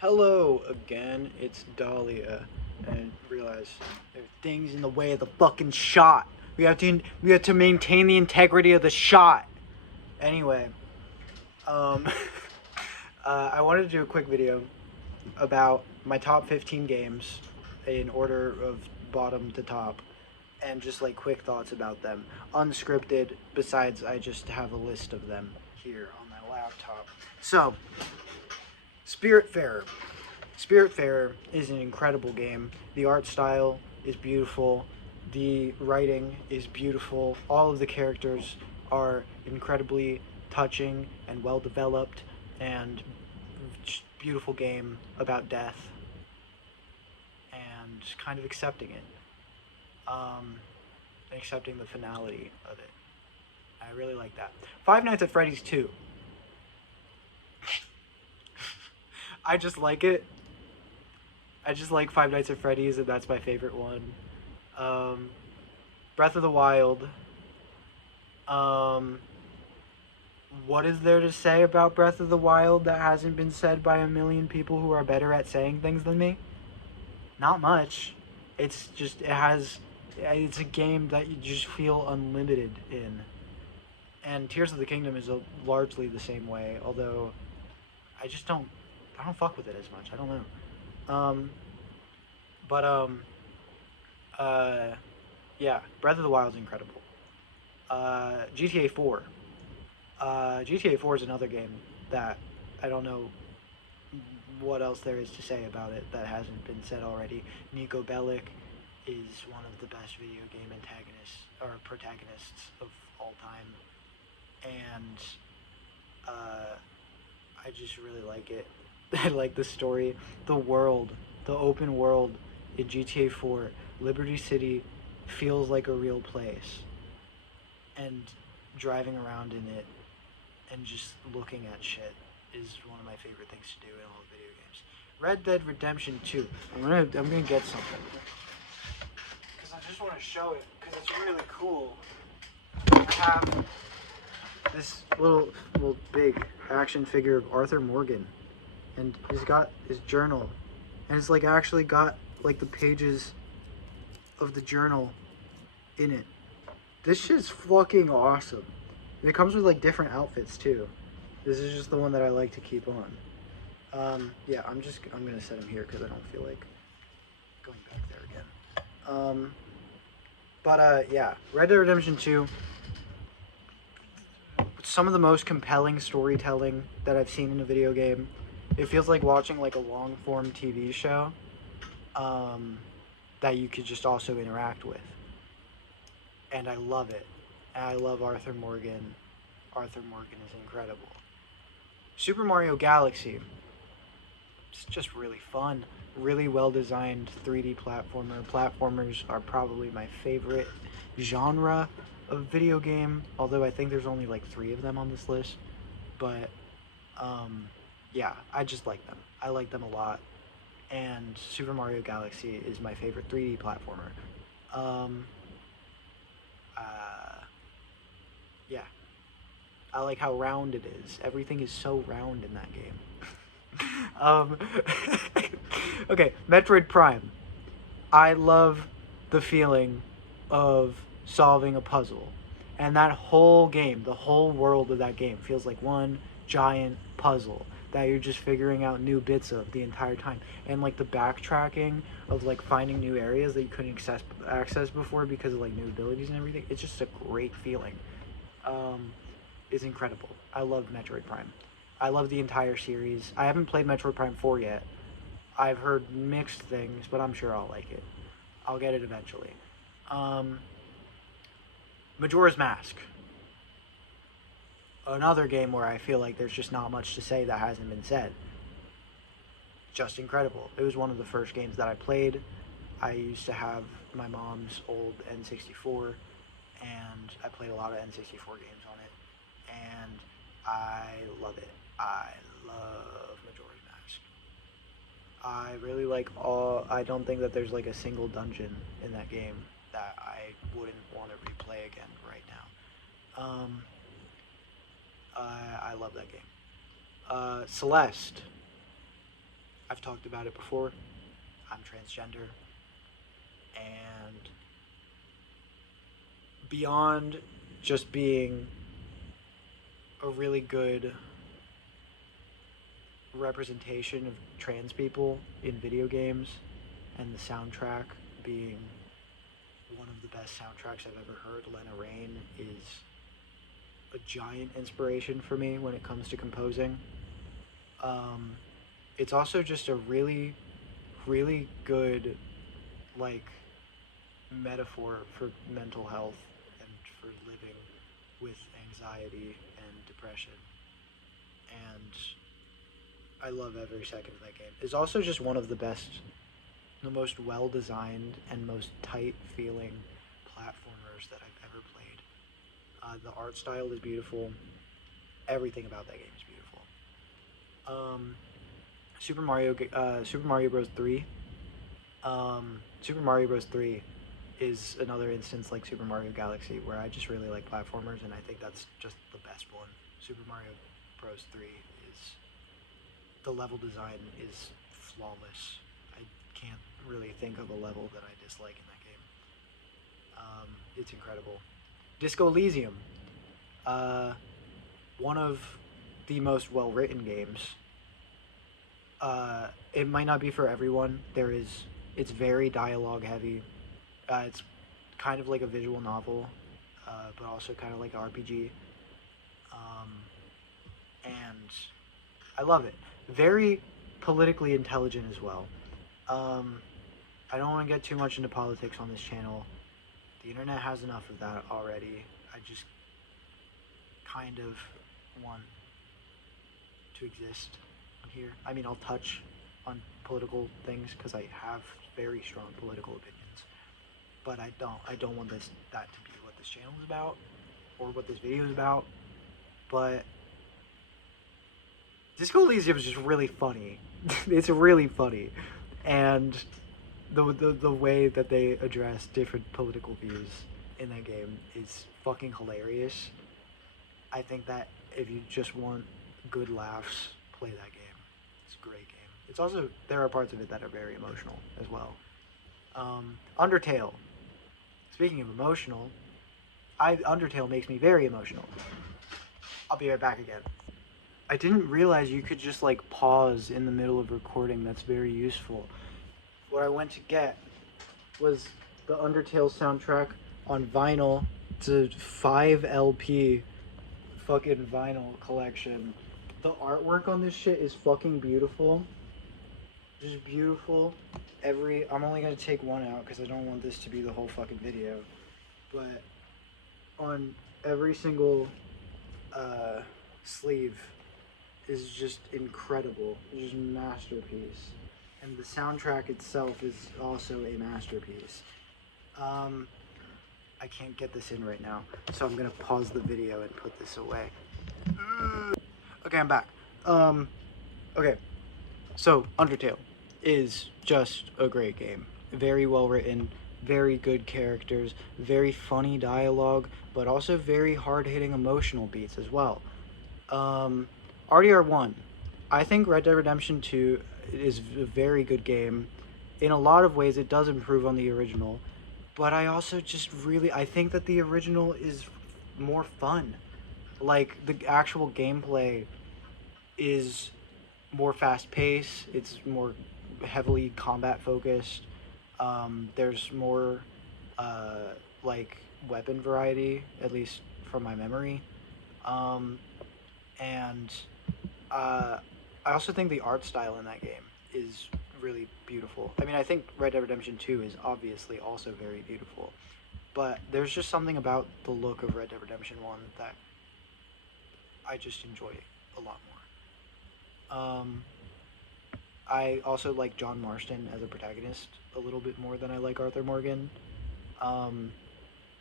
Hello again, it's Dahlia, and realize there are things in the way of the fucking shot. We have to maintain the integrity of the shot. Anyway, um, I wanted to do a quick video about my top 15 games in order of bottom to top, and just like quick thoughts about them, unscripted. Besides, I just have a list of them here on my laptop. So, Spiritfarer. Spiritfarer is an incredible game. The art style is beautiful. The writing is beautiful. All of the characters are incredibly touching and well developed, and just beautiful game about death and kind of accepting it, um, accepting the finality of it. I really like that. Five Nights at Freddy's 2. I just like it. I just like Five Nights at Freddy's, and that's my favorite one. Um, Breath of the Wild. Um, what is there to say about Breath of the Wild that hasn't been said by a million people who are better at saying things than me? Not much. It's just, it's a game that you just feel unlimited in. And Tears of the Kingdom is largely the same way, although I just I don't fuck with it as much. I don't know. But, uh, yeah, Breath of the Wild is incredible. GTA 4. GTA 4 is another game that I don't know what else there is to say about it that hasn't been said already. Nico Bellic is one of the best video game antagonists or protagonists of all time, and I just really like it. I like the story, the world, the open world in GTA 4. Liberty City feels like a real place, and driving around in it and just looking at shit is one of my favorite things to do in all video games. Red Dead Redemption 2. I'm gonna get something because I just want to show it because it's really cool. I have this little big action figure of Arthur Morgan, and he's got his journal, and it's like actually got like the pages of the journal in it. This shit's fucking awesome. And it comes with like different outfits too. This is just the one that I like to keep on. Yeah, I'm gonna set him here because I don't feel like going back there again. Yeah, Red Dead Redemption 2. Some of the most compelling storytelling that I've seen in a video game. It feels like watching like a long form TV show, that you could just also interact with, and I love it. And I love Arthur Morgan. Arthur Morgan is incredible. Super Mario Galaxy. It's just really fun. Really well designed 3D platformer. Platformers are probably my favorite genre of video game, although I think there's only like 3 of them on this list. But yeah, I just like them. I like them a lot. And Super Mario Galaxy is my favorite 3D platformer. Um, uh, yeah, I like how round it is. Everything is so round in that game. um, okay, Metroid Prime. I love the feeling of solving a puzzle. And that whole game, the whole world of that game feels like one giant puzzle that you're just figuring out new bits of the entire time. And like the backtracking of like finding new areas that you couldn't access before because of like new abilities and everything. It's just a great feeling. Is incredible. I love Metroid Prime. I love the entire series. I haven't played Metroid Prime 4 yet. I've heard mixed things, but I'm sure I'll like it. I'll get it eventually. Um, Majora's Mask. Another game where I feel like there's just not much to say that hasn't been said. Just incredible. It was one of the first games that I played. I used to have my mom's old N64, and I played a lot of N64 games on it, and I love it. I love Majora's Mask. I really like all. I don't think that there's like a single dungeon in that game that I wouldn't want to replay again right now. I love that game. Celeste. I've talked about it before. I'm transgender. And beyond just being a really good representation of trans people in video games, and the soundtrack being one of the best soundtracks I've ever heard, Lena Raine is a giant inspiration for me when it comes to composing. It's also just a really, really good, like, metaphor for mental health and for living with anxiety and depression. And I love every second of that game. It's also just one of the best, the most well designed and most tight feeling platformers that I've ever played. The art style is beautiful. Everything about that game is beautiful. Super Mario Bros. 3. Super Mario Bros. 3 is another instance like Super Mario Galaxy where I just really like platformers, and I think that's just the best one. Super Mario Bros. 3 is, the level design is flawless. I can't really think of a level that I dislike in that game. It's incredible. Disco Elysium, one of the most well-written games. It might not be for everyone. It's very dialogue heavy. It's kind of like a visual novel, but also kind of like an RPG. And I love it. Very politically intelligent as well. I don't want to get too much into politics on this channel. The internet has enough of that already. I just kind of want to exist on here. I mean, I'll touch on political things because I have very strong political opinions, but I don't want that to be what this channel is about or what this video is about. But Disco Elysium is just really funny. It's really funny, and the way that they address different political views in that game is fucking hilarious. I think that if you just want good laughs, play that game. It's a great game. It's also, there are parts of it that are very emotional as well. Undertale. Speaking of emotional, Undertale makes me very emotional. I'll be right back again. I didn't realize you could just like pause in the middle of recording. That's very useful. What I went to get was the Undertale soundtrack on vinyl. It's a 5 LP fucking vinyl collection. The artwork on this shit is fucking beautiful. Just beautiful. I'm only gonna take one out because I don't want this to be the whole fucking video. But on every single sleeve is just incredible. It's just a masterpiece. And the soundtrack itself is also a masterpiece. I can't get this in right now, so I'm gonna pause the video and put this away. Okay, I'm back. Okay, so Undertale is just a great game. Very well written, very good characters, very funny dialogue, but also very hard-hitting emotional beats as well. RDR1. I think Red Dead Redemption 2 is a very good game. In a lot of ways, it does improve on the original, but I also just really, I think that the original is more fun. Like, the actual gameplay is more fast-paced, it's more heavily combat-focused, there's more, like, weapon variety, at least from my memory, and I also think the art style in that game is really beautiful. I mean, I think Red Dead Redemption 2 is obviously also very beautiful, but there's just something about the look of Red Dead Redemption 1 that I just enjoy a lot more. I also like John Marston as a protagonist a little bit more than I like Arthur Morgan. I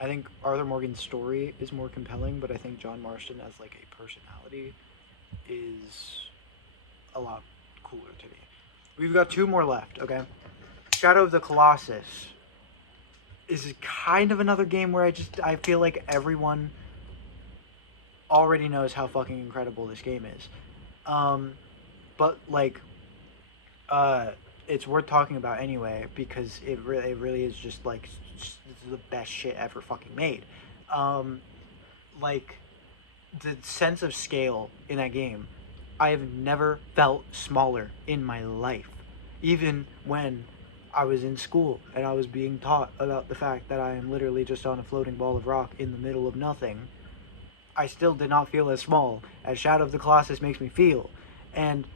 think Arthur Morgan's story is more compelling, but I think John Marston as like a personality is a lot cooler to me. We've got 2 more left, okay? Shadow of the Colossus is kind of another game where I feel like everyone already knows how fucking incredible this game is. But like, uh, it's worth talking about anyway because it really is just like it's the best shit ever fucking made. Um, like the sense of scale in that game, I have never felt smaller in my life. Even when I was in school and I was being taught about the fact that I am literally just on a floating ball of rock in the middle of nothing, I still did not feel as small as Shadow of the Colossus makes me feel. And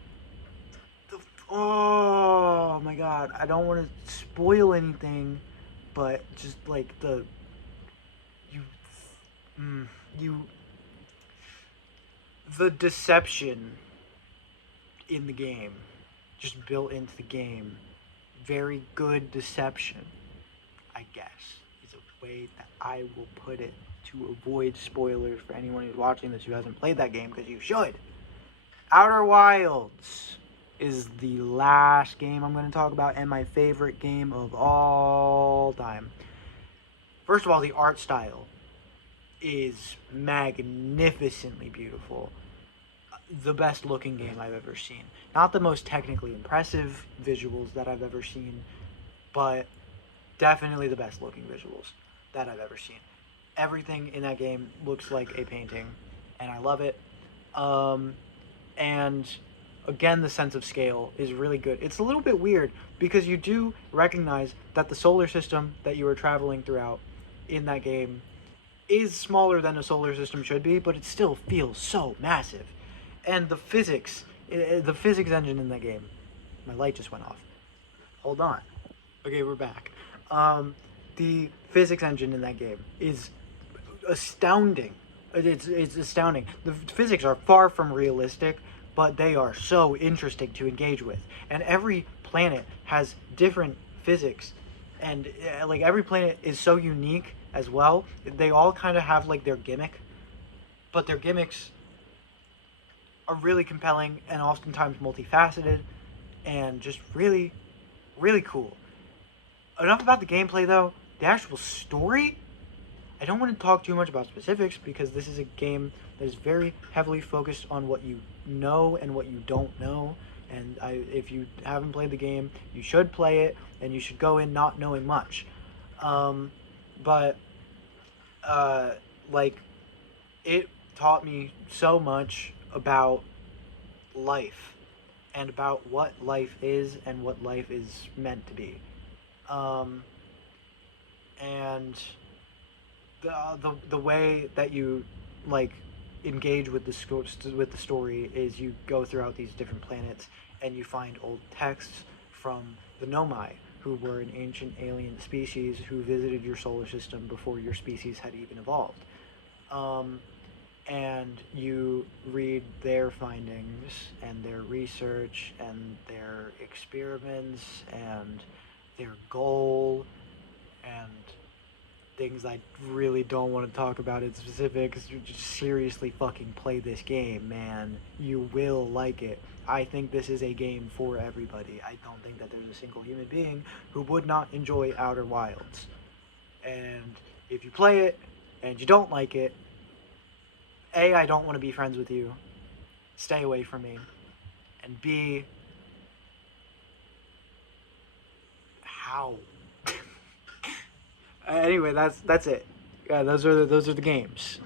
the, oh my god, I don't want to spoil anything, but just like you mm, you the deception in the game, just built into the game, very good deception, I guess, is a way that I will put it to avoid spoilers for anyone who's watching this who hasn't played that game, because you should. Outer Wilds is the last game I'm going to talk about, and my favorite game of all time. First of all, the art style is magnificently beautiful. The best looking game I've ever seen. Not the most technically impressive visuals that I've ever seen, but definitely the best looking visuals that I've ever seen. Everything in that game looks like a painting, and I love it. Um, and again, the sense of scale is really good. It's a little bit weird because you do recognize that the solar system that you are traveling throughout in that game is smaller than a solar system should be, but it still feels so massive. And the physics engine in that game, my light just went off. Hold on. Okay, we're back. Um, the physics engine in that game is astounding. It's astounding. The physics are far from realistic, but they are so interesting to engage with. And every planet has different physics, and like every planet is so unique as well. They all kind of have like their gimmick, but their gimmicks are really compelling and oftentimes multifaceted and just really, really cool. Enough about the gameplay though. The actual story, I don't want to talk too much about specifics because this is a game that is very heavily focused on what you know and what you don't know. And if you haven't played the game, you should play it and you should go in not knowing much. Um, but uh, like it taught me so much about life and about what life is and what life is meant to be. Um, and the way that you like engage with with the story is you go throughout these different planets and you find old texts from the Nomai, who were an ancient alien species who visited your solar system before your species had even evolved. Um, and you read their findings and their research and their experiments and their goal and things I really don't want to talk about in specific, because you just seriously fucking play this game, man. You will like it. I think this is a game for everybody. I don't think that there's a single human being who would not enjoy Outer Wilds. And if you play it and you don't like it, A, I don't want to be friends with you. Stay away from me. And B, how? Anyway, that's it. Yeah, those are the games.